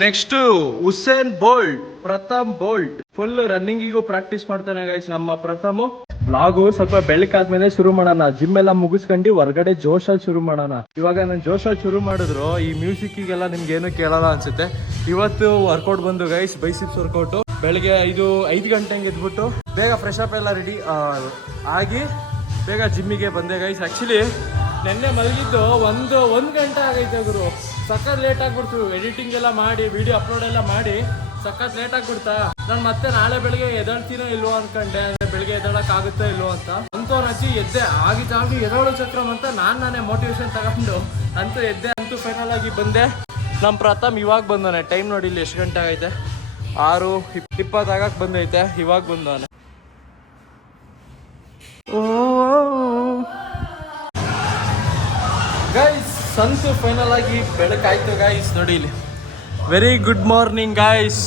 Next Usain Bolt Pratham Bolt full ರನ್ನಿಂಗಿಗೂ practice ಮಾಡ್ತಾನೆ guys ನಮ್ಮ Pratham. Blog ಸ್ವಲ್ಪ ಬೆಳಕಾದ್ಮೇಲೆ ಶುರು ಮಾಡೋಣ. ಜಿಮ್ ಎಲ್ಲ ಮುಗಿಸ್ಕೊಂಡು ಹೊರಗಡೆ ಜೋಶಲ್ಲಿ ಶುರು ಮಾಡೋಣ. ಇವಾಗ ನಾನು ಜೋಶಲ್ಲಿ ಶುರು ಮಾಡಿದ್ರು, ಈ ಮ್ಯೂಸಿಕ್ಕಿಗೆಲ್ಲ ನಿಮ್ಗೆ ಏನು ಕೇಳಲ್ಲ ಅನ್ಸುತ್ತೆ. ಇವತ್ತು ವರ್ಕೌಟ್ ಬಂದು ಗೈಸ್ ಬೈಸಿಪ್ಸ್ ವರ್ಕೌಟ್ ಬೆಳಿಗ್ಗೆ ಐದು ಐದು ಗಂಟೆಗೆ ಎದ್ಬಿಟ್ಟು ಬೇಗ ಫ್ರೆಶ್ ಅಪ್ ಎಲ್ಲ ರೆಡಿ ಆಗಿ ಬೇಗ ಜಿಮ್ಮಿಗೆ ಬಂದೆ ಗೈಸ್ ಆಕ್ಚುಲಿ ನೆನ್ನೆ ಮಲಗಿದ್ದು ಒಂದು ಒಂದು ಗಂಟೆ ಆಗೈತೆ ಗುರು. ಸಖತ್ ಲೇಟ್ ಆಗಿಬಿಡ್ತು. ಎಡಿಟಿಂಗ್ ಎಲ್ಲ ಮಾಡಿ ವಿಡಿಯೋ ಅಪ್ಲೋಡ್ ಎಲ್ಲ ಮಾಡಿ ಸಖತ್ ಲೇಟ್ ಆಗ್ಬಿಡ್ತಾ. ನಾನು ಮತ್ತೆ ನಾಳೆ ಬೆಳಿಗ್ಗೆ ಎದಾಡ್ತೀನೋ ಇಲ್ವೋ ಅನ್ಕೊಂಡೆ. ಬೆಳಿಗ್ಗೆ ಆಗುತ್ತೋ ಇಲ್ವೋ ಅಂತ. ಅಂತೂ ಅಜ್ಜಿ ಎದ್ದೆ. ಆಗಿದ್ದಾಗಿ ಎದೋಳು ಚಕ್ರಮ್ ಅಂತ ನಾನು ನಾನೇ ಮೋಟಿವೇಶನ್ ತಗೊಂಡು ಅಂತೂ ಎದ್ದೆ. ಅಂತೂ ಫೈನಲ್ ಆಗಿ ಬಂದೆ. ನಮ್ಮ ಪ್ರಥಮ್ ಇವಾಗ ಬಂದಾನೆ ಟೈಮ್ ನೋಡಿ ಇಲ್ಲಿ ಎಷ್ಟು ಗಂಟೆ ಆಗೈತೆ? ಆರು ಇಪ್- ಇಪ್ಪತ್ತಾಗಕ್ಕೆ ಬಂದೈತೆ. ಇವಾಗ ಬಂದವನೆ. ಸಂತು ಫೈನಲ್ ಆಗಿ ಬೆಳಕಾಯ್ತು ಗಾಯ್ಸ್ ನೋಡಿ ಇಲ್ಲಿ. ವೆರಿ ಗುಡ್ ಮಾರ್ನಿಂಗ್ ಗಾಯ್ಸ್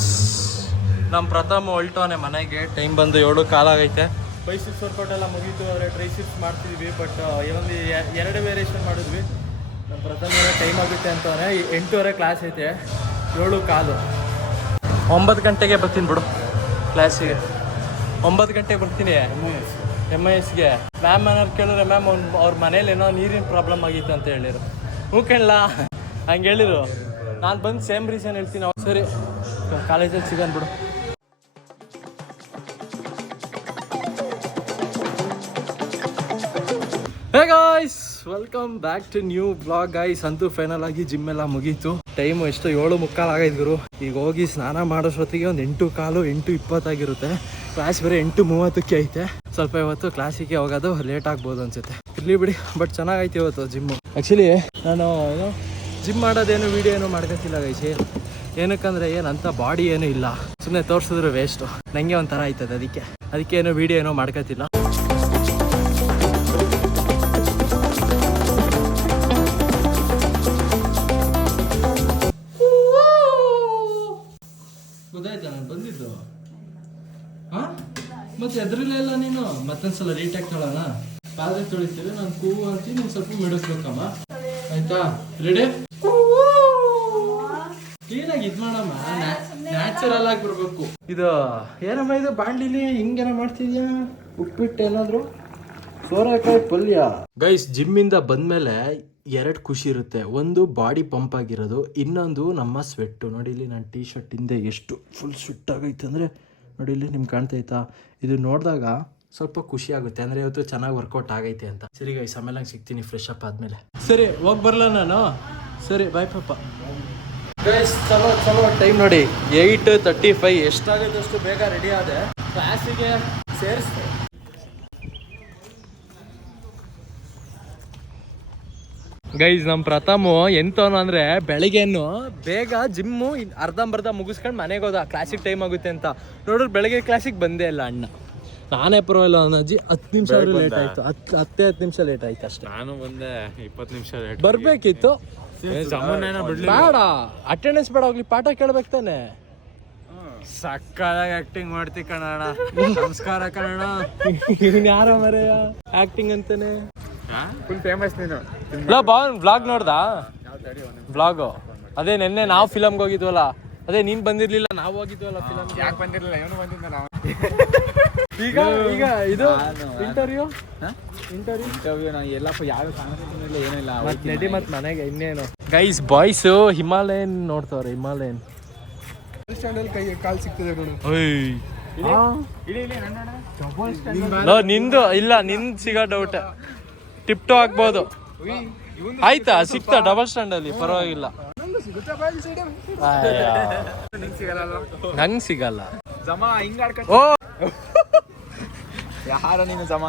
ನಮ್ಮ ಪ್ರಥಮ ಹೊಲ್ಟವನೆ ಮನೆಗೆ ಟೈಮ್ ಬಂದು ಏಳು ಕಾಲಾಗೈತೆ ಆಗೈತೆ. ವರ್ಕೌಟ್ ಎಲ್ಲ ಮುಗೀತು, ಆದರೆ ಟ್ರೈಸಿಪ್ಸ್ ಮಾಡ್ತಿದ್ವಿ ಬಟ್ ಒಂದು ಎರಡು ವೇರಿಯೇಷನ್ ಮಾಡಿದ್ವಿ. ನಮ್ಮ ಪ್ರಥಮ ಟೈಮ್ ಆಗುತ್ತೆ ಅಂತವನೆ ಎಂಟೂವರೆ ಕ್ಲಾಸ್ ಐತೆ, ಏಳು ಕಾಲು. ಒಂಬತ್ತು ಗಂಟೆಗೆ ಬರ್ತೀನಿ ಬಿಡು ಕ್ಲಾಸಿಗೆ ಒಂಬತ್ತು ಗಂಟೆಗೆ ಬರ್ತೀನಿ. ಎಂ ಐ ಎಸ್ಗೆ ಮ್ಯಾಮ್ ಏನಾರು ಕೇಳಿದ್ರೆ ಮ್ಯಾಮ್ ಅವ್ರ ಮನೇಲಿ ಏನೋ ನೀರಿನ ಪ್ರಾಬ್ಲಮ್ ಆಗಿತ್ತು ಅಂತ ಹೇಳಿರು ಹ್ಞೂ ಕೇಳಲ್ಲ ಹಂಗೆ ಹೇಳಿದ್ರು ನಾನು ಬಂದು ಸೇಮ್ ರೀಸನ್ ಹೇಳ್ತೀನಿ ಅವ್ರು ಸರಿ, ಕಾಲೇಜಲ್ಲಿ ಸಿಗೋಣ ಬಿಡು. Hey guys welcome back to new blog guys ಅಂತೂ ಫೈನಲ್ ಆಗಿ ಜಿಮ್ ಎಲ್ಲ ಮುಗೀತು. ಟೈಮ್ ಎಷ್ಟು ಏಳು ಮುಕ್ಕಾಲು ಗುರು. ಈಗ ಹೋಗಿ ಸ್ನಾನ ಮಾಡೋಷ್ಟೊತ್ತಿಗೆ ಒಂದು ಎಂಟು ಕಾಲು ಎಂಟು ಇಪ್ಪತ್ತಾಗಿರುತ್ತೆ. ಕ್ಲಾಸ್ ಬೇರೆ ಎಂಟು ಮೂವತ್ತಕ್ಕೆ ಐತೆ. ಸ್ವಲ್ಪ ಇವತ್ತು ಕ್ಲಾಸಿಗೆ ಹೋಗೋದು ಲೇಟ್ ಆಗ್ಬೋದು ಅನ್ಸುತ್ತೆ. ಇರ್ಲಿ ಬಿಡಿ ಬಟ್ ಚೆನ್ನಾಗೈತೆ ಇವತ್ತು ಜಿಮ್ಮು ಆ್ಯಕ್ಚುಲಿ ನಾನು ಏನು ಜಿಮ್ ಮಾಡೋದೇನು ವೀಡಿಯೋ ಏನು ಮಾಡ್ಕೊತಿಲ್ಲ ಗೈಸಿ ಏನಕ್ಕಂದ್ರೆ ಏನಂತ ಬಾಡಿ ಏನೂ ಇಲ್ಲ. ಸುಮ್ಮನೆ ತೋರಿಸಿದ್ರೆ ವೇಸ್ಟು ನನಗೆ ಒಂಥರ ಆಯ್ತದೆ ಅದಕ್ಕೆ. ಅದಕ್ಕೆ ಏನು ವೀಡಿಯೋ ಏನೋ ಮಾಡ್ಕೊತಿಲ್ಲ. ನಾನು ಬಂದಿದ್ದು. ಹಾ? ಮತ್ತೆ ಅದ್ರಲ್ಲೇ ಇಲ್ಲ ನೀನು ಮತ್ತೊಂದ್ಸಲ ರೀಟ್ಯಾಕ್ ತೊಳೋಣ? ಪಾದ್ರೆ ತೊಳಿತೀವಿ ನಾನು ಕೂವು ಅಂತ ನೀನು ಸ್ವಲ್ಪ ಮಿಡಿಸ್ಬೇಕಮ್ಮ ಆಯ್ತಾ? ರೆಡಿ ಕ್ಲೀನಾಗಿ ಇದು ಮಾಡಮ್ಮ. ನ್ಯಾಚುರಲ್ ಆಗಿ ಬರ್ಬೇಕು. ಇದು ಏನಮ್ಮ ಇದು ಬಾಂಡ್ಲಿಲಿ ಹಿಂಗೇನ ಮಾಡ್ತಿದ್ಯಾ? ಉಪ್ಪಿಟ್ಟು ಏನಾದ್ರು? ಸೋರೆಕಾಯಿ ಪಲ್ಯ. ಗೈಸ್ ಜಿಮ್ಮಿಂದ ಬಂದ್ಮೇಲೆ ಎರಡು ಖುಷಿ ಇರುತ್ತೆ. ಒಂದು ಬಾಡಿ ಪಂಪ್ ಆಗಿರೋದು ಇನ್ನೊಂದು ನಮ್ಮ ಸ್ವೆಟ್ಟು ನೋಡಿ ಇಲ್ಲಿ ನಾನು ಟೀ ಶರ್ಟ್ ಹಿಂದೆ ಎಷ್ಟು ಫುಲ್ ಸ್ವೆಟ್ ಆಗೈತೆ ಅಂದರೆ ನೋಡಿ, ಇಲ್ಲಿ ನಿಮ್ಗೆ ಕಾಣ್ತೈತಾ ಇದು ನೋಡಿದಾಗ ಸ್ವಲ್ಪ ಖುಷಿ ಆಗುತ್ತೆ. ಅಂದರೆ ಇವತ್ತು ಚೆನ್ನಾಗಿ ವರ್ಕೌಟ್ ಆಗೈತೆ ಅಂತ. ಸರಿ ಗೈಸ್ ಆಮೇಲೆ ಹಂಗೆ ಸಿಗ್ತೀನಿ ಫ್ರೆಶ್ ಅಪ್ ಆದಮೇಲೆ. ಸರಿ, ಹೋಗಿ ಬರಲ್ಲ ನಾನು? ಸರಿ ಬಾಯ್ ಪಾಪ. ಗೈಸ್ ಚಲೋ ಚಲೋ ಟೈಮ್ ನೋಡಿ. ಏಯ್ಟ್ ತರ್ಟಿ ಫೈವ್ ಎಷ್ಟಾಗುತ್ತೆ ಅಷ್ಟು ಬೇಗ ರೆಡಿ ಆದೆ. ಕ್ಲಾಸಿಗೆ ಸೇರಿಸ್ದೆ. ಗೈಸ್ ನಮ್ಮ ಪ್ರಥಮು ಎಂತವನು ಅಂದ್ರೆ ಬೆಳಿಗ್ಗೆನು ಬೇಗ ಜಿಮ್ಮು ಅರ್ಧಂಬರ್ಧ ಮುಗಿಸ್ಕೊಂಡು ಮನೆಗೆ ಹೋದ. ಕ್ಲಾಸಿಗೆ ಟೈಮ್ ಆಗುತ್ತೆ ಅಂತ. ನೋಡಿದ್ರೆ ಬೆಳಗ್ಗೆ ಕ್ಲಾಸಿಗೆ ಬಂದೇ ಇಲ್ಲ ಅಣ್ಣ. ನಾನೇ ಪರವಾಗಿಲ್ಲ ಅಜ್ಜಿ ಹತ್ತು ನಿಮಿಷ ಲೇಟ್ ಆಯ್ತು. ಹತ್ತು ಹತ್ತೇ ಹತ್ತು ನಿಮಿಷ ಲೇಟ್ ಆಯ್ತು ಅಷ್ಟೇ. ನಾನು ಬಂದೆ ಇಪ್ಪತ್ತು ನಿಮಿಷ ಲೇಟ್ ಬರ್ಬೇಕಿತ್ತು? ಬೇಡ. ಅಟೆಂಡೆನ್ಸ್ ಬೇಡ ಹೋಗ್ಲಿ. ಪಾಠ ಕೇಳ್ಬೇಕು ತಾನೆ. ಸಕ್ಕದಾಗಿ ಆಕ್ಟಿಂಗ್ ಮಾಡ್ತಿ ಕಣ ನಮಸ್ಕಾರ ಕಣ ಯಾರ ಮರೆಯ? ಆಕ್ಟಿಂಗ್ ಅಂತಾನೆ. ಫುಲ್ ಫೇಮಸ್ ನೀನು. ಇಲ್ಲ ಬಾವನ್ ಬ್ಲಾಗ್ ನೋಡ್ದಾ? ಬ್ಲಾಗು ಅದೇ ನಿನ್ನೆ ನಾವು ಫಿಲಮ್ಗೆ ಹೋಗಿದ್ವಲ್ಲ. ಅದೇ ನೀನ್ ಬಂದಿರ್ಲಿಲ್ಲ ನಾವು ಹೋಗಿದ್ವಲ್ಲ ಫಿಲಮ್ ಯಾಕೆ ಬಂದಿರಲಿಲ್ಲ? ಇವನು ಬಂದಿದ್ದ ನಾವು. ಈಗ ಈಗ ಇದು ಇಂಟರ್ವ್ಯೂ ಇಂಟರ್ವ್ಯೂ ಇಂಟರ್ವ್ಯೂ ನಾವು ಎಲ್ಲಪ್ಪ ಯಾವ ಕಾಣಿಸ್ತಿಲ್ಲ ಏನಿಲ್ಲ ನಡಿ ಮತ್ತೆ ಮನೆಗೆ ಇನ್ನೇನು? ಗೈಸ್ ಬಾಯ್ಸ್ ಹಿಮಾಲಯನ್ ನೋಡ್ತಾವ್ರೆ ಹಿಮಾಲಯನ್ ಕೈ ಕಾಲು ಸಿಗ್ತದೆ ನೋ ನಿಂದು ಇಲ್ಲ ನಿಂದು ಸಿಗೋ ಡೌಟ್ ಟಿಪ್ ಟು ಆಗ್ಬೋದು. ಆಯ್ತಾ? ಸಿಕ್ತಾ ಡಬಲ್ ಸ್ಟ್ಯಾಂಡ್ ಅಲ್ಲಿ? ಪರವಾಗಿಲ್ಲ. ನಂಗ್ ಸಿಗಲ್ಲ. ಓ. ಯಾರ ನೀನು ಜಮ?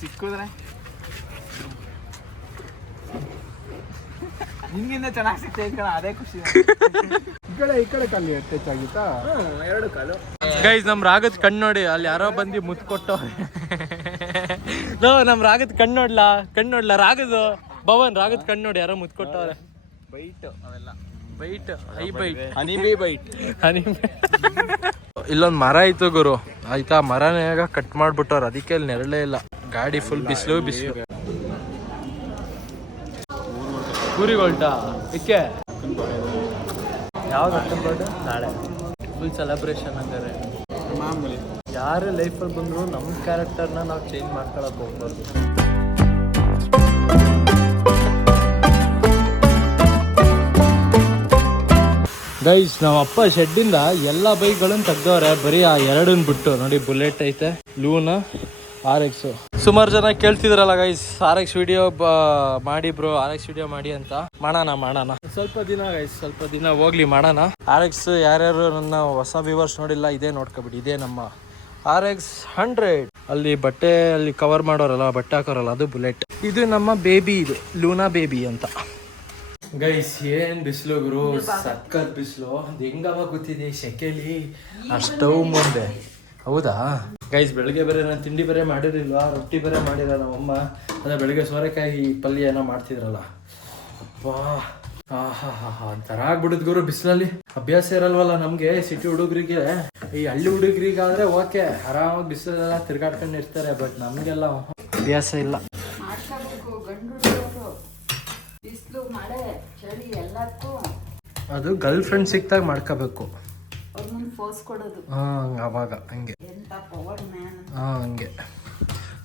ಸಿಕ್ಕಿದ್ರೆ? ನಿನ್ಗಿಂತ ಚೆನ್ನಾಗಿ ಸಿಗ್ತಾ ಅದೇ ಖುಷಿ ಈ ಕಡೆ ಈ ಕಡೆ ಕಾಲಿ ಟಚ್ ಆಗಿತ್ತಾ ಎರಡು ಕಾಲು. ಗೈಸ್ ನಮ್ ರಾಗದ್ ಕಣ್ಣು ನೋಡಿ ಅಲ್ಲಿ ಯಾರೋ ಬಂದು ಮುತ್ ಕೊಟ್ಟು ನೋ ನಮ್ ರಾಗದ್ ಕಣ್ಣು ನೋಡ್ಲಾ? ಕಣ್ಣು ನೋಡ್ಲಾ? ರಾಗದು? ಭವನ್ ರಾಗದ್ ಕಣ್ಣು ನೋಡಿ ಯಾರೋ ಮುತ್ ಕೊಟ್ಟವ್ರೆ. ಬೈಟ್ ಅವೆಲ್ಲ. ಬೈಟ್ ಹೈ ಬೈಟ್ ಹನಿಬಿ ಬೈಟ್ ಬೈಟ್ ಇಲ್ಲೊಂದ್ ಮರ ಇತ್ತು ಗುರು. ಆಯ್ತಾ ಮರನೇ ಕಟ್ ಮಾಡ್ಬಿಟ್ಟವ್ರ ಅದಕ್ಕೆ ಅಲ್ಲಿ ನೆರಳೇ ಇಲ್ಲ. ಗಾಡಿ ಫುಲ್ ಬಿಸಿಲು ಬಿಸಿಲು. ಊರಿಗೆ ಹೊಲ್ಟಾ ಇಕ್ಕೆ? ಯಾವಾಗ ಅಕ್ಟೋಬರ್ ನಾಳೆ. ಫುಲ್ ಸೆಲೆಬ್ರೇಷನ್ ಹಂಗಾರೆ. ಮಾಮೂಲಿ. ಯಾರು ಲೈಫಲ್ಲಿ ಬಂದರೂ ನಮ್ಮ ಕ್ಯಾರೆಕ್ಟರ್ನ ನಾವು ಚೇಂಜ್ ಮಾಡ್ಕೊಳಕ್ ಹೋಗ್ಬಾರ್ದು. ಗೈಸ್ ನಮ್ಮ ಅಪ್ಪ ಶೆಡ್ಡಿಂದ ಎಲ್ಲ ಬೈಕ್ಗಳನ್ನು ತೆಗ್ದವ್ರೆ ಬರೀ ಆ ಎರಡನ್ನ ಬಿಟ್ಟು. ನೋಡಿ ಬುಲೆಟ್ ಐತೆ ಲೂನ. ಆರ್ ಎಕ್ಸ್ ಸುಮಾರು ಜನ ಕೇಳ್ತಿದ್ರಲ್ಲ ಗೈಸ್ ಆರ್ ಎಕ್ಸ್ ವಿಡಿಯೋ ಮಾಡಿ ಬ್ರೋ ಆರ್ ಎಕ್ಸ್ ವಿಡಿಯೋ ಮಾಡಿ ಅಂತ. ಮಾಡೋಣ ಮಾಡೋಣ. ಸ್ವಲ್ಪ ದಿನ ಗೈಸ್ ಸ್ವಲ್ಪ ದಿನ ಹೋಗ್ಲಿ ಮಾಡೋಣ. ಆರ್ ಎಕ್ಸ್ ಯಾರ್ಯಾರು ನನ್ನ ಹೊಸ ವ್ಯೂವರ್ಸ್ ನೋಡಿಲ್ಲ ಇದೇ ನೋಡ್ಕೊಬಿಡಿ ಇದೇ ನಮ್ಮ ಆರ್ ಎಕ್ಸ್ ಹಂಡ್ರೆಡ್ ಅಲ್ಲಿ ಬಟ್ಟೆ ಅಲ್ಲಿ ಕವರ್ ಮಾಡೋರಲ್ಲ ಬಟ್ಟೆ ಹಾಕೋರಲ್ಲ ಅದು ಬುಲೆಟ್ ಇದು ನಮ್ಮ ಬೇಬಿ ಇದು ಲೂನಾ ಬೇಬಿ ಅಂತ. ಗೈಸ್ ಏನ್ ಬಿಸಿಲು ಗುರು? ಸಕ್ಕತ್ ಬಿಸಿಲು. ಅದು ಹೆಂಗವ ಗೊತ್ತಿದೆ ಸೆಕೆಲಿ ಆ ಸ್ಟವ್ ಮುಂದೆ. ಹೌದಾ? ಗೈಸ್ ಬೆಳಗ್ಗೆ ಬೇರೆ ನಾನು ತಿಂಡಿ ಬೇರೆ ಮಾಡಿರಲಿಲ್ಲ ರೊಟ್ಟಿ ಬೇರೆ ಮಾಡಿರ ನಮ್ಮಮ್ಮ. ಅಂದರೆ ಬೆಳಗ್ಗೆ ಸೋರೆಕಾಯಿ ಪಲ್ಯ ಏನೋ ಮಾಡ್ತಿದ್ರಲ್ಲ. ಅಪ್ಪ. ಆಹಾ ಹಾ ಹಾ ಒಂಥರ ಆಗ್ಬಿಡುದ್ ಗುರು ಬಿಸಿಲಲ್ಲಿ. ಅಭ್ಯಾಸ ಇರಲ್ವಲ್ಲ ನಮಗೆ ಸಿಟಿ ಹುಡುಗರಿಗೆ. ಈ ಹಳ್ಳಿ ಹುಡುಗರಿಗಾದ್ರೆ ಓಕೆ ಆರಾಮಾಗಿ ಬಿಸಿಲೆಲ್ಲ ತಿರ್ಗಾಡ್ಕೊಂಡು ಇರ್ತಾರೆ ಬಟ್ ನಮಗೆಲ್ಲ ಅಭ್ಯಾಸ ಇಲ್ಲ. ಅದು ಗರ್ಲ್ ಫ್ರೆಂಡ್ ಸಿಕ್ತಾಗ ಮಾಡ್ಕೋಬೇಕು ಹಾಂ ಕೊಡೋದು. ಹಾ ಅವಾಗ ಹಂಗೆ. ಹಾ ಹಂಗೆ.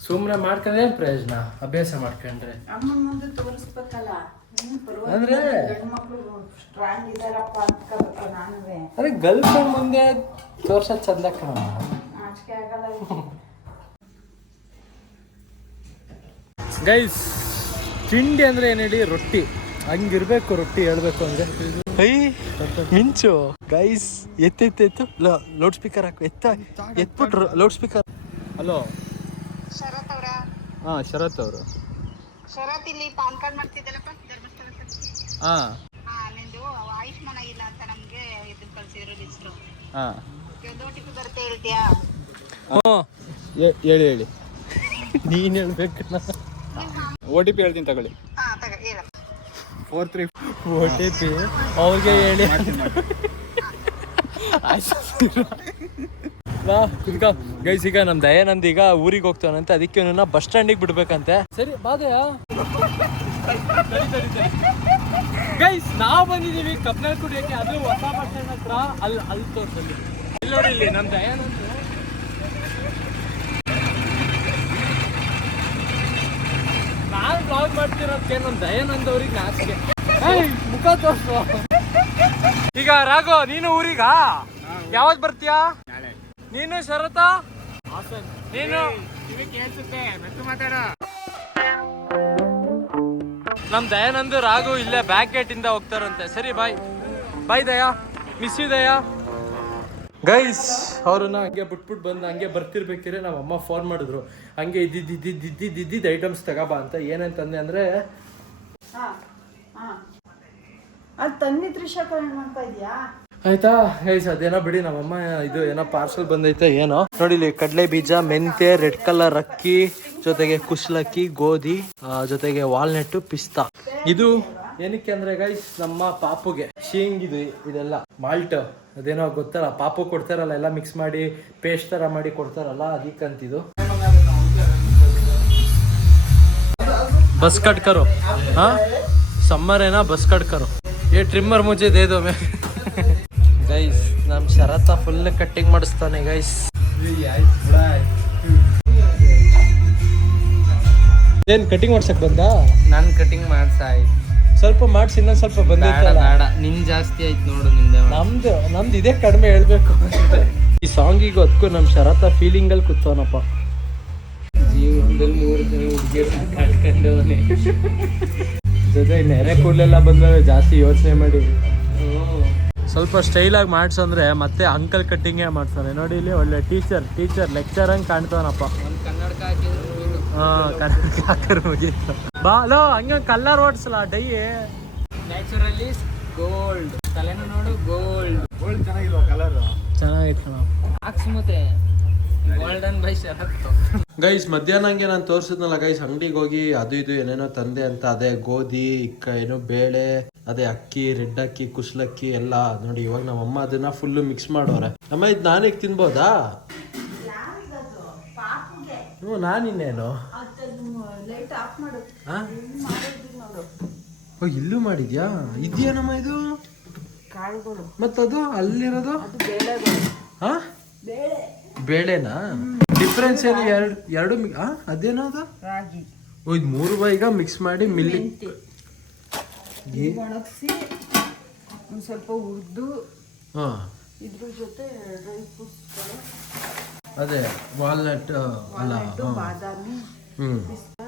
ಸುಮ್ಮನೆ ಮಾಡ್ಕೊಂಡ್ರೆ ಏನ್ ಪ್ರಯೋಜನ? ಅಭ್ಯಾಸ ಮಾಡ್ಕೊಂಡ್ರೆ. ಅಂದ್ರೆ? ಅದೇ ಗರ್ಲ್ ಫ್ರೆಂಡ್ ಮುಂದೆ ತೋರ್ಸ ಚಂದ ಕಣ ಗೈಸ್ ತಿಂಡಿ ಅಂದ್ರೆ ಏನು ಹೇಳಿ? ರೊಟ್ಟಿ. ಹಂಗಿರ್ಬೇಕು ರೊಟ್ಟಿ ಹೇಳ್ಬೇಕು ಅಂದ್ರೆ. ಐ ಮಿಂಚು. ಗೈಸ್ ಎತ್ತೆತ್ತೆತ್ತು ಲೌಡ್ ಸ್ಪೀಕರ್ ಹಾಕು. ಎತ್ತ ಎತ್ಬಿಟ್ರು ಲೌಡ್ ಸ್ಪೀಕರ್ ಹಲೋ ಶರತ್ ಅವರ? ಹಾ ಶರತ್ ಅವರು. ಶರತ್ ಇಲ್ಲಿ ಪಾನ್ ಕಾರ್ಡ್ ಮಾಡ್ತಿದ್ದಲ್ಲಪ್ಪ ಧರ್ಮಸ್ಥಳಕ್ಕೆ. ಹಾ. ಹಾ ನಿಂದು ಆಯುಷ್ಮಾನ್ ಆಗಿಲ್ಲ ಅಂತ ನಮ್ಗೆ ಇದನ್ನ ಕಳ್ಸಿದ್ರು ಲಿಸ್ಟು ಹಾ. ಒಂದು ಓ ಟಿ ಪಿ ಬರುತ್ತೆ ಹೇಳ್ತೀಯಾ ಹೇಳಿ ಹೇಳಿ. ನೀನು ಹೇಳ್ಬೇಕು. ಓ ಟಿ ಪಿ ಹೇಳ್ತೀನಿ ತಗೊಳ್ಳಿ. ಹಾ ತಗ ಹೇಳ. Four three O T P ಅವ್ರಿಗೆ ಹೇಳಿ. ಕುತ್ಕ ಗೈಸ್, ಈಗ ನಮ್ ದಯಾನಂದ್ ಈಗ ಊರಿಗೆ ಹೋಗ್ತಾನಂತೆ. ಅದಕ್ಕೆ ನನ್ನ ಬಸ್ ಸ್ಟ್ಯಾಂಡಿಗೆ ಬಿಡ್ಬೇಕಂತೆ. ಸರಿ ಬಾದಯ ಗೈಸ್, ನಾವು ಬಂದಿದೀವಿ ಕಬ್ನಾಳ್ ಕುಡಿಯಕ್ಕೆ. ಅದು ಹೊಸ ಬಸ್ ಸ್ಟ್ಯಾಂಡ್ ಹತ್ರ. ಅಲ್ಲಿ ಅಲ್ಲಿ ತೋರ್ಸಲ್ಲಿ ಇಲ್ಲಿ ನೋಡಿ ಇಲ್ಲಿ ನಮ್ ದಯಾನಂದ್. ನಾನ್ ಬ್ಲಾಗ್ ಮಾಡ್ತಿರೋದಕ್ಕೆ ನಮ್ ದಯಾನಂದ್ ಅವ್ರಿಗೆ ನಾಚಿಕೆ. ಮುಖ ತೋರ್ಸು. ಈಗ ರಾಘು ನೀನು ಊರಿಗ? ಯಾವತ್ ಬರ್ತೀಯಾ? ನೀನು ಶರತ? ನೀನು? ನಮ್ ದಯಾನಂದ್ ರಾಘು ಇಲ್ಲೇ ಬ್ಯಾಕ್ ಗೇಟ್ ಇಂದ ಹೋಗ್ತಾರಂತೆ. ಸರಿ bye bye Daya. Miss you Daya. Guys ಅವ್ರನ್ನ ಹಂಗೆ ಬಿಟ್ಬಿಟ್ಟು ಬಂದು ಹಂಗೆ ಬರ್ತಿರ್ಬೇಕಿದ್ರೆ ನಮ್ಮ ಅಮ್ಮ ಫೋನ್ ಮಾಡಿದ್ರು. ಹಂಗೆ ಇದ್ದಿದ್ದು ಇದ್ದಿದ್ದು ಇದ್ದಿದ್ದು ಇದ್ದಿದ್ದು ಐಟಮ್ಸ್ ತಗೋಬಾ ಅಂತ ಏನಂತಂದೆ ಅಂದ್ರೆ ಹಾ ತನ್ನಿ ತ್ರಿಷಾ ಕಲ್ಯಾಣ ಮಾಡ್ತಾ ಇದೀಯಾ? ಆಯ್ತಾ? ಹೇ ಅದೇನೋ ಬಿಡಿ, ನಮ್ಮಮ್ಮ ಇದು ಏನೋ ಪಾರ್ಸಲ್ ಬಂದೈತೆ, ಏನೋ. ನೋಡಿ ಇಲ್ಲಿ ಕಡಲೆ ಬೀಜ ಮೆಂತೆ ರೆಡ್ ಕಲರ್ ಅಕ್ಕಿ, ಜೊತೆಗೆ ಕುಶಲಕ್ಕಿ ಗೋಧಿ ಜೊತೆಗೆ ವಾಲ್ನಟ್ ಪಿಸ್ತಾ. ಇದು ಏನಕ್ಕೆ ಅಂದ್ರೆ ಗೈಸ್ ನಮ್ಮ ಪಾಪುಗೆ. ಶೇಂಗಿದು ಇದೆಲ್ಲ ಮಾಲ್ಟ್ ಅದೇನೋ ಗೊತ್ತಲ್ಲ, ಪಾಪು ಕೊಡ್ತಾರಲ್ಲ, ಎಲ್ಲ ಮಿಕ್ಸ್ ಮಾಡಿ ಪೇಸ್ಟ್ ತರ ಮಾಡಿ ಕೊಡ್ತಾರಲ್ಲ ಅದಕ್ಕಂತಿದು ಬಸ್ ಕಟ್ಕರು, ಹಾ? ಸಮ್ಮರ್ ಏನಾ ಬಸ್ ಕಟ್ಕರು. ಏ ಟ್ರಿಮ್ಮರ್ ಮುಂಚೆ ದೇದೊಮ್ಮೆ ಗೈಸ್ ನಮ್ ಶರತ ಫುಲ್ ಕಟ್ಟಿಂಗ್ ಮಾಡಿಸ್ತಾನೆ ಗೈಸ್ ಏನ್ ಕಟಿಂಗ್ ಮಾಡ್ಸಕ್ ಬಂದ? ನಾನ್ ಕಟಿಂಗ್ ಮಾಡ್ಸ ಸ್ವಲ್ಪ ಮಾಡ್ಸಿ ಇನ್ನೊಂದ್ ಸ್ವಲ್ಪ ಬಂದ ಬಂದೈತಲ್ಲ? ಬೇಡ. ನಿನ್ ಜಾಸ್ತಿ ಆಯ್ತು ನೋಡು ನಿಂದ ನಮ್ದು ನಮ್ದು ಇದೇ ಕಡಿಮೆ ಹೇಳ್ಬೇಕು. ಈ ಈ ಈಗ ಅದಕ್ಕೂ ನಮ್ ಶರತ ಫೀಲಿಂಗ್ ಅಲ್ಲಿ ಕೂತವನಪ್ಪ. ಜೀವನದಲ್ಲಿ ಮೂರು ಜನ ಹುಡುಗಿಯರ್ ಕಟ್ಕೊಂಡವನೆ ಜೊತೆ ನೆರೆ ಕೂಡ್ಲೆಲ್ಲ ಬಂದವೆ ಜಾಸ್ತಿ ಯೋಚನೆ ಮಾಡಿ. ಸ್ವಲ್ಪ ಸ್ಟೈಲಾಗಿ ಮಾಡ್ಸಂದ್ರೆ ಮತ್ತೆ ಅಂಕಲ್ ಕಟ್ಟಿಂಗೇ ಮಾಡ್ತಾನೆ ನೋಡಿ ಇಲ್ಲಿ ಒಳ್ಳೆ ಟೀಚರ್ ಟೀಚರ್ ಲೆಕ್ಚರ್ ಹಂಗೆ ಕಾಣ್ತಾನಪ್ಪ. ಹಾ ಕನ್ನಡ ಹಾಕರ್ ಮುಗೀತು. ಬಾ ಲೋ ಹಂಗ ಕಲ್ಲರ್ ಓಡಿಸಲ್ಲ ಡೈ. ನ್ಯಾಚುರಲಿ ಗೋಲ್ಡ್ ತಲೆನೂ ನೋಡು ಗೋಲ್ಡ್ ಗೋಲ್ಡ್ ಚೆನ್ನಾಗಿಲ್ವಾ ಕಲರ್ ಚೆನ್ನಾಗೈತೆ ಕಣ. ಅಕ್ಸ್ಮುತೆ ಗೋಲ್ಡನ್ ಬೈ ಶರತ್ ಗೈಸ್ ಮಧ್ಯಾಹ್ನ ಹಂಗೆ ನಾನು ತೋರಿಸಿದ್ನಲ್ಲ ಗೈಸ್ ಅಂಗಡಿಗೆ ಹೋಗಿ ಅದು ಇದು ಏನೇನೋ ತಂದೆ ಅಂತ ಅದೇ ಗೋಧಿ ಇಕ್ಕ ಏನು ಬೇಳೆ ಅದೇ ಅಕ್ಕಿ ರೆಡ್ ಅಕ್ಕಿ ಕುಸಲಕ್ಕಿ ಎಲ್ಲ. ನೋಡಿ ಇವಾಗ ನಮ್ಮ ಅಮ್ಮ ಅದನ್ನ ಫುಲ್ಲು ಮಿಕ್ಸ್ ಮಾಡೋರೆ. ಅಮ್ಮ ಇದು ನಾನೀಗ ತಿನ್ಬೋದಾ? ಹ್ಞೂ ನಾನಿನ್ನೇನು ಓ ಇಲ್ಲೂ ಮಾಡಿದ್ಯಾ? ಇದೆಯೇನಮ್ಮ ಇದು? ಕಾಳುಗಳು. ಮತ್ತದು? ಅಲ್ಲಿರೋದು? ಹಾ ಬೇಳೆ. ಬೇಳೆನಾ? ಡಿಫ್ರೆನ್ಸ್ ಏನು? ಎರಡು ಎರಡು ಅದೇನೋ ಅದು ಓ ಇದು ಮೂರು ಬೈಗ ಮಿಕ್ಸ್ ಮಾಡಿ ಮಿಲ್ಲಿ ಒಣಗಿಸಿ ಒಂದು ಸ್ವಲ್ಪ ಹುರಿದು ಹಾ. ಇದ್ರ ಜೊತೆ ಡ್ರೈ ಫ್ರೂಟ್ಸ್ಗಳು ಅದೇ ವಾಲ್ನಟ್ ಅಲ್ಲ ವಾಲ್ನಟ್ಟು ಬಾದಾಮಿ ಪಿಸ್ತಾ.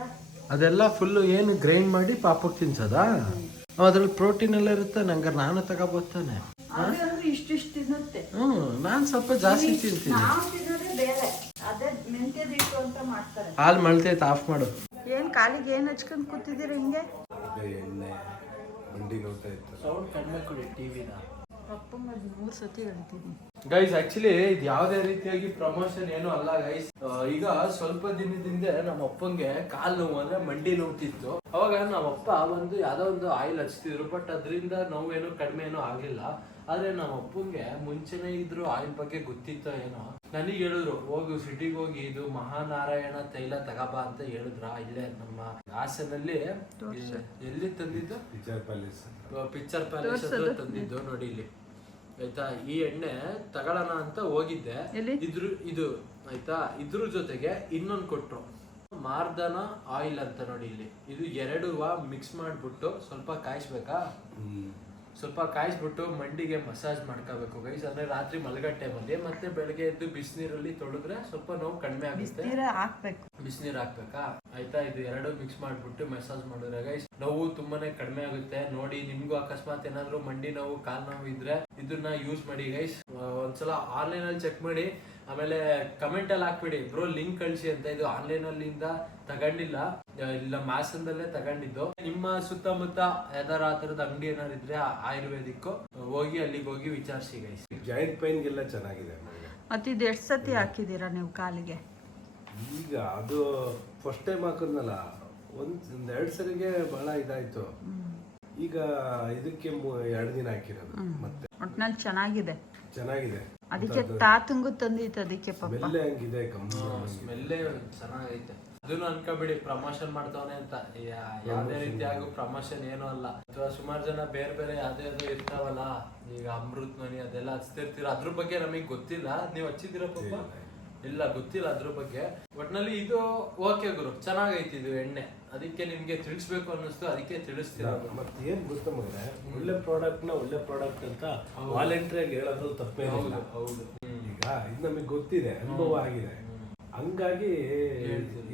ಅದೆಲ್ಲ ಫುಲ್ಲು ಏನು ಗ್ರೈಂಡ್ ಮಾಡಿ ಪಾಪಕ್ಕೆ ತಿನ್ಸದಾ? ಅದ್ರಲ್ಲಿ ಪ್ರೋಟೀನ್ ಎಲ್ಲ ಇರುತ್ತೆ ನಂಗೆ ನಾನು ತಗೋಬೋತಾನೆ ಅದು ಅಂದ್ರೆ ಇಷ್ಟಿಷ್ಟು ತಿನ್ನುತ್ತೆ. ಹ್ಞೂ ನಾನು ಸ್ವಲ್ಪ ಜಾಸ್ತಿ ತಿಂತೀನಿ. ನಾವು ತಿನ್ನೋದೇ ಬೇರೆ. ಅದೇ ಅಂತ ಮಾಡ್ತಾರೆ. ಹಾಲು ಮಳ್ತೈತೆ ಆಫ್ ಮಾಡು. ಏನ್ ಕಾಲಿಗೆ ಏನ್ ಹಚ್ಕೊಂಡ್ ಕೂತಿದ್ದೀರ ಹಿಂಗೆ? ಸೌಂಡ್ ಕಡಿಮೆ ಕೊಡಿ ಟಿವಿನ. ಪಪ್ಪ ಮೂರ್ ಸತಿ ಹೇಳ್ತೀನಿ ಗೈಸ್ ಆಕ್ಚುಲಿ ಇದು ಯಾವುದೇ ರೀತಿಯಾಗಿ ಪ್ರಮೋಷನ್ ಏನು ಅಲ್ಲ ಗೈಸ್ ಈಗ ಸ್ವಲ್ಪ ದಿನದಿಂದ ನಮ್ಮ ಅಪ್ಪಂಗೆ ಕಾಲ್ ನೋವು ಅಂದ್ರೆ ಮಂಡಿ ನೋವುತ್ತಿತ್ತು ಅವಾಗ ನಮ್ಮ ಅಪ್ಪ ಒಂದು ಯಾವ್ದೋ ಒಂದು ಆಯಿಲ್ ಹಚ್ತಿದ್ರು ಬಟ್ ಅದರಿಂದ ನೋವೇನು ಕಡಿಮೆ ಏನೋ ಆಗಲಿಲ್ಲ. ಆದ್ರೆ ನಮ್ಮ ಅಪ್ಪಂಗೆ ಮುಂಚೆನೆ ಇದ್ರು ಆಯಿಲ್ ಬಗ್ಗೆ ಗೊತ್ತಿತ್ತೋ ಏನೋ. ನನಗೆ ಹೇಳಿದ್ರು ಹೋಗಿ ಸಿಟಿಗೆ ಹೋಗಿ ಇದು ಮಹಾನಾರಾಯಣ ತೈಲ ತಗಬಾ ಅಂತ ಹೇಳಿದ್ರ? ಇಲ್ಲೇ ನಮ್ಮ ಹಾಸನಲ್ಲಿ ಎಲ್ಲಿ ತಂದಿದ್ದು? ಪಿಕ್ಚರ್ ಪ್ಯಾಲೇಸ್ ಹತ್ರ ತಂದಿದ್ದು ನೋಡಿ ಇಲ್ಲಿ. ಆಯ್ತಾ? ಈ ಎಣ್ಣೆ ತಗೊಳ್ಳೋಣ ಅಂತ ಹೋಗಿದ್ದೆ. ಇದ್ರ ಇದು ಆಯ್ತಾ? ಇದ್ರ ಜೊತೆಗೆ ಇನ್ನೊಂದು ಕೊಟ್ರು. ಮಾರ್ದನ ಆಯಿಲ್ ಅಂತ ನೋಡಿ ಇಲ್ಲಿ. ಇದು ಎರಡು ಮಿಕ್ಸ್ ಮಾಡ್ಬಿಟ್ಟು ಸ್ವಲ್ಪ ಕಾಯಿಸ್ಬೇಕಾ? ಸ್ವಲ್ಪ ಕಾಯಿಸ್ಬಿಟ್ಟು ಮಂಡಿಗೆ ಮಸಾಜ್ ಮಾಡ್ಕೋಬೇಕು ಗೈಸ್ ಅಂದ್ರೆ ರಾತ್ರಿ ಮಲಗಟ್ಟೆ ಟೈಮಲ್ಲಿ ಮತ್ತೆ ಬೆಳಗ್ಗೆ ಎದ್ದು ಬಿಸಿನೀರಲ್ಲಿ ತೊಳೆದ್ರೆ ಸ್ವಲ್ಪ ನೋವು ಕಡಿಮೆ ಆಗುತ್ತೆ. ಹಾಕ್ಬೇಕು. ಬಿಸಿನೀರ್ ಹಾಕ್ಬೇಕಾ? ಆಯ್ತಾ? ಇದು ಎರಡು ಮಿಕ್ಸ್ ಮಾಡ್ಬಿಟ್ಟು ಮಸಾಜ್ ಮಾಡಿದ್ರೆ ಗೈಸ್ ನೋವು ತುಂಬಾನೇ ಕಡಿಮೆ ಆಗುತ್ತೆ. ನೋಡಿ ನಿಮ್ಗೂ ಅಕಸ್ಮಾತ್ ಏನಾದ್ರು ಮಂಡಿ ನೋವು ಕಾಲ್ ನೋವು ಇದ್ರೆ ಇದನ್ನ ಯೂಸ್ ಮಾಡಿ ಗೈಸ್ ಒಂದ್ಸಲ ಆನ್ಲೈನ್ ಅಲ್ಲಿ ಚೆಕ್ ಮಾಡಿ. ಆಮೇಲೆ ಕಮೆಂಟ್ ಅಲ್ಲಿ ಹಾಕ್ಬಿಡಿ. ಬ್ರೋ ಲಿಂಕ್ ಕಳಿಸಿ ಅಂತ. ಇದು ಆನ್ಲೈನ್ ಅಲ್ಲಿಂದ ತಗೊಂಡಿಲ್ಲ. ಇಲ್ಲ ಮಾಸಂದಲ್ಲೇ ತಗೊಂಡಿದ್ದು. ನಿಮ್ಮ ಸುತ್ತಮುತ್ತ ಯಾವ್ದಾರ ಆ ತರದ ಅಂಗಡಿ ಏನಾದ್ರು ಇದ್ರೆ ಆಯುರ್ವೇದಿಕ್ ಹೋಗಿ ಅಲ್ಲಿಗೆ ಹೋಗಿ ವಿಚಾರಿಸಿ ಗೈಸ್ ಜಾಯಿಂಟ್ ಪೈನ್ಗೆಲ್ಲ ಚೆನ್ನಾಗಿದೆ ನನಗೆ. ಮತ್ತೆ ಇದು ಎಷ್ಟು ಸತಿ ಹಾಕಿದ್ದೀರಾ ನೀವು ಕಾಲಿಗೆ? ಈಗ ಅದು ಫಸ್ಟ್ ಟೈಮ್ ಹಾಕಿದ್ನಲ್ಲ ಒಂದ್ ಒಂದ್ ಎರಡ್ ಸರಿಗೆ ಬಹಳ ಇದಾಯ್ತು. ಈಗ ಇದಕ್ಕೆ ಎರಡು ದಿನ ಹಾಕಿರೋದು ಮತ್ತೆ. ಒಟ್ನಲ್ಲಿ ಚೆನ್ನಾಗಿದೆ. ಚೆನ್ನಾಗಿದೆ. ಅದಕ್ಕೆ ತಾತಂಗು ತಂದಿತ್ತು ಅದಕ್ಕೆ ಪಾಪ. ಸ್ಮೆಲ್ಲೇ ಹಂಗಿದೆ ಕಮ್ಮಿ ಸ್ಮೆಲ್ಲೇ ಚೆನ್ನಾಗೈತೆ. ಅದನ್ನು ಅನ್ಕೋಬಿಡಿ ಪ್ರಮೋಷನ್ ಮಾಡ್ತಾವನೆ ಅಂತ. ಯಾವ್ದೇ ರೀತಿಯಾಗೂ ಪ್ರಮೋಷನ್ ಏನು ಅಲ್ಲ. ಅಥವಾ ಸುಮಾರು ಜನ ಬೇರೆ ಬೇರೆ ಯಾವ್ದೇ ಅದು ಇರ್ತಾವಲ್ಲ ಈಗ ಅಮೃತ್ ಮನಿ ಅದೆಲ್ಲ ಹಚ್ತಿರ್ತೀರ ಅದ್ರ ಬಗ್ಗೆ ನಮಗೆ ಗೊತ್ತಿಲ್ಲ. ನೀವ್ ಹಚ್ಚಿದಿರ ಪಾಪ? ಇಲ್ಲ ಗೊತ್ತಿಲ್ಲ ಅದ್ರ ಬಗ್ಗೆ. ಒಟ್ನಲ್ಲಿ ಇದು ಓಕೆ ಗುರು ಚೆನ್ನಾಗೈತಿ ಇದು ಎಣ್ಣೆ. ಅದಕ್ಕೆ ನಿಮ್ಗೆ ತಿಳಿಸ್ಬೇಕು ಅನ್ನಿಸ್ತು ಅದಕ್ಕೆ ತಿಳಿಸ್ತೀರ ಮತ್ತೆ ಏನ್ ಗೊತ್ತ ಮಗನೆ? ಒಳ್ಳೆ ಪ್ರಾಡಕ್ಟ್ನ ಒಳ್ಳೆ ಪ್ರಾಡಕ್ಟ್ ಅಂತ ವಾಲಂಟ್ರಿಯಾಗಿ ಹೇಳೋದು ತಪ್ಪೇ ಹೌದು ಈಗ ಇದು ನಮಗೆ ಗೊತ್ತಿದೆ ಅನುಭವ ಆಗಿದೆ. ಹಂಗಾಗಿ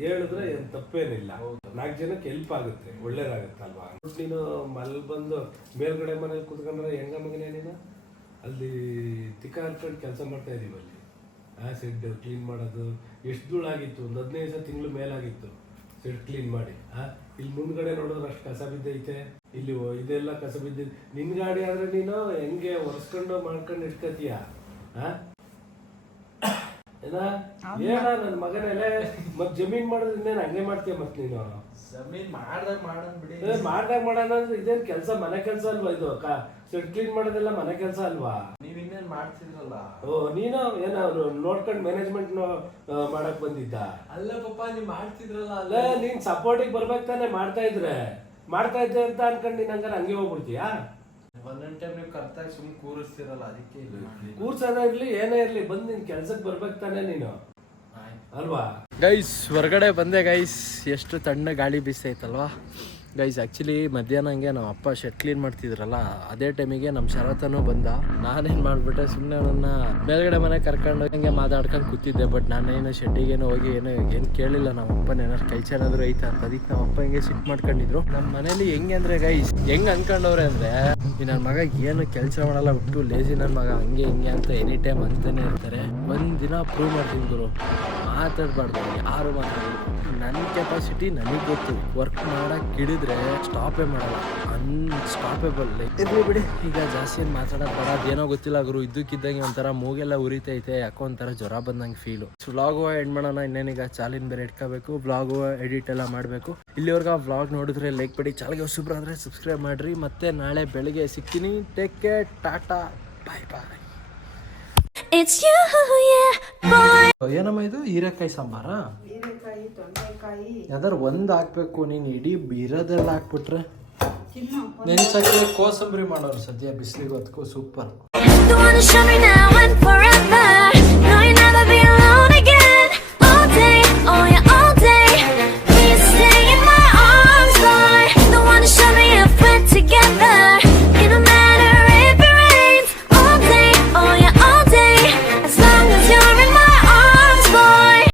ಹೇಳಿದ್ರೆ ಏನ್ ತಪ್ಪೇನಿಲ್ಲ. ನಾಲ್ಕು ಜನಕ್ಕೆ ಹೆಲ್ಪ್ ಆಗುತ್ತೆ ಒಳ್ಳೇದಾಗುತ್ತೆ ಅಲ್ವಾ ನೀನು ಮಲ್ ಬಂದು ಮೇಲ್ಗಡೆ ಮನೇಲಿ ಕುತ್ಕೊಂಡ್ರೆ ಹೆಂಗ ಮಗನೇ ನೀನು? ಅಲ್ಲಿ ತಿಕ್ಕ ಹಾಕೊಂಡು ಕೆಲಸ ಮಾಡ್ತಾ ಇದೀವಿ ಅಲ್ಲಿ. ಸೆಡ್ ಕ್ಲೀನ್ ಮಾಡೋದು ಎಷ್ಟು ಧೂಳಾಗಿತ್ತು ಒಂದು ಹದಿನೈದು ದಿವಸ ತಿಂಗಳು ಮೇಲಾಗಿತ್ತು. ಸೆಡ್ ಕ್ಲೀನ್ ಮಾಡಿ ಹಾ ಇಲ್ಲಿ ಮುಂದ್ಗಡೆ ನೋಡಿದ್ರೆ ಅಷ್ಟು ಕಸ ಬಿದ್ದೈತೆ. ಇಲ್ಲಿ ಇದೆಲ್ಲ ಕಸ ಬಿದ್ದಿದ್ ನಿನ್ ಗಾಡಿ ಆದ್ರೆ ನೀನು ಹೆಂಗೆ ಒರೆಸ್ಕೊಂಡು ಮಾಡ್ಕೊಂಡು ಇಟ್ಕತೀಯ ಆ? ಏನ? ನನ್ನ ನನ್ ಮಗನೆಲೆ ಮತ್ ಜಮೀನ್ ಮಾಡಿದ್ರೆ ಇನ್ನೇನ್ ಹಂಗೆ ಮಾಡ್ತೀಯ ಮತ್ ನೀನು? ಜಮೀನ್ ಮಾಡ್ದಾಗ ಮಾಡೋದ್ ಬಿಡಿ. ಏ, ಮಾಡ್ದಾಗ ಮಾಡೋಣ ಅಂದ್ರೆ ಇದೇನ್ ಕೆಲ್ಸ ಮನೆ ಕೆಲ್ಸ ಅಲ್ವಾ ಇದು? ಸೆಟ್ ಕ್ಲೀನ್ ಮಾಡೋದೆಲ್ಲ ಮನೆ ಕೆಲ್ಸ ಅಲ್ವಾ? ನೀವ್ ಇನ್ನೇನ್ ಮಾಡ್ತಿದ್ರಲ್ಲ? ಓ ನೀನು ಏನ ನೋಡ್ಕೊಂಡ್ ಮ್ಯಾನೇಜ್ಮೆಂಟ್ ಮಾಡಕ್ ಬಂದಿದ್ದ? ಅಲ್ಲ ಪಪ್ಪ ನೀವ್ ಮಾಡ್ತಿದ್ರಲ್ಲ ಅಲ್ಲ? ನೀನ್ ಸಪೋರ್ಟಿಗೆ ಬರ್ಬೇಕು ತಾನೆ ಮಾಡ್ತಾ ಇದ್ರೆ. ಮಾಡ್ತಾ ಇದ್ದೆ ಅಂತ ಅನ್ಕೊಂಡ್ ನೀನ್ ಹಂಗಾರ ಹಂಗೆ ಹೋಗ್ಬಿಡ್ತೀಯಾ? ಒಂದೊಂದ್ ಟೈಮ್ ನೀವು ಕರ್ತಾಗ ಸುಮ್ ಕೂರಿಸ್ತಿರಲ್ಲ ಅದಕ್ಕೆ ಇದು ಮಾಡಿ ಕೂರ್ಸೋದ ಇರ್ಲಿ ಏನೇ ಇರ್ಲಿ ಬಂದ್ ನಿನ್ ಕೆಲ್ಸಕ್ ಬರ್ಬೇಕು ತಾನೇ ನೀನು. ಅಲ್ವಾ? ಗೈಸ್ ಹೊರಗಡೆ ಬಂದೆ ಗೈಸ್ ಎಷ್ಟು ತಣ್ಣ ಗಾಳಿ ಬೀಸ್ತೈತಲ್ವಾ ಗೈಸ್ ಆ್ಯಕ್ಚುಲಿ ಮಧ್ಯಾಹ್ನ ಹಂಗೆ ನಮ್ಮ ಅಪ್ಪ ಶೆಟ್ ಕ್ಲೀನ್ ಮಾಡ್ತಿದ್ರಲ್ಲ, ಅದೇ ಟೈಮಿಗೆ ನಮ್ಮ ಶರತನೂ ಬಂದ. ನಾನೇನು ಮಾಡಿಬಿಟ್ಟೆ ಸುಮ್ಮನೆ ನನ್ನ ಮೇಲ್ಗಡೆ ಮನೆ ಕರ್ಕೊಂಡು ಹಂಗೆ ಮಾತಾಡ್ಕೊಂಡು ಕೂತಿದ್ದೆ ಬಟ್ ನಾನೇನು ಶೆಡ್ಡಿಗೇನು ಹೋಗಿ ಏನು ಏನು ಕೇಳಿಲ್ಲ, ನಮ್ಮ ಅಪ್ಪನ ಏನಾದ್ರು ಕೆಲಸ ಐತೆ ಅಂತ. ಅದಕ್ಕೆ ನಮ್ಮ ಅಪ್ಪ ಹಿಂಗೆ ಸಿಟ್ ಮಾಡ್ಕೊಂಡಿದ್ರು. ನಮ್ಮ ಮನೇಲಿ ಹೆಂಗೆ ಅಂದರೆ ಗೈಸ್ ಹೆಂಗೆ ಅಂದ್ಕೊಂಡವ್ರೆ ಅಂದರೆ, ಈ ನನ್ನ ಮಗ ಏನು ಕೆಲಸ ಮಾಡಲ್ಲ ಬಿಟ್ಟು ಲೇಸಿ ನನ್ನ ಮಗ, ಹಂಗೆ ಹಿಂಗೆ ಅಂತ ಎನಿ ಟೈಮ್ ಅಂತಾನೆ ಇರ್ತಾರೆ. ಒಂದಿನ ದಿನ ಪ್ರೂವ್ ಮಾಡ್ತೀನಿ ಗುರು. ಮಾತಾಡಬಾರ್ದು, ಯಾರು ಮಾತಾಡೋದು ನನ್ನ ಕೆಪಾಸಿಟಿ ನನಗೆ ಗೊತ್ತು. ವರ್ಕ್ ಮಾಡಕ್ಕೆ ಹಿಡಿದ್ರೆ ಸ್ಟಾಪೇ ಮಾಡಲ್ಲ. ಅನ್ ಸ್ಟಾಪೇಬಲ್ ಇರ್ಲಿ ಬಿಡಿ. ಈಗ ಜಾಸ್ತಿ ಏನು ಮಾತಾಡೋದು ಬೇಡ. ಅದೇನೋ ಗೊತ್ತಿಲ್ಲ ಗುರು. ಇದ್ದಕ್ಕಿದ್ದಂಗೆ ಒಂಥರ ಮೂಗೆಲ್ಲ ಉರಿತೈತೆ. ಯಾಕೋ ಒಂಥರ ಜ್ವರ ಬಂದಂಗೆ ಫೀಲು ವ್ಲಾಗು ಎಂಡ್ ಮಾಡೋಣ. ಇನ್ನೇನೀಗ ಚಾಲಿನ ಬೇರೆ ಇಟ್ಕೋಬೇಕು. ವ್ಲಾಗು ಎಡಿಟ್ ಎಲ್ಲ ಮಾಡಬೇಕು. ಇಲ್ಲಿವರೆಗೆ ವ್ಲಾಗ್ ನೋಡಿದ್ರೆ ಲೈಕ್ ಬಿಡಿ. ಚಾಲಿಗೆ ಸೂಪರ್ ಅಂದರೆ ಸಬ್ಸ್ಕ್ರೈಬ್ ಮಾಡಿರಿ. ಮತ್ತೆ ನಾಳೆ ಬೆಳಗ್ಗೆ ಸಿಗ್ತೀನಿ. Take care tata bye bye. ಏನಮ್ಮ ಇದು? ಹೀರೆಕಾಯಿ ಸಾಂಬಾರಾ? ತೊಂಡೆಕಾಯಿ ಯಾವ್ದಾರು ಒಂದು ಹಾಕ್ಬೇಕು ನೀನು ಇಡೀ ಬೀರದಲ್ಲಿ ಹಾಕ್ಬಿಟ್ರೆ? ನೆನ್ಸಕ್ಕೆ ಕೋಸಂಬರಿ ಮಾಡೋರು ಸದ್ಯ ಬಿಸಿಲಿಗೆ ಹೊತ್ಕೋ ಸೂಪರ್.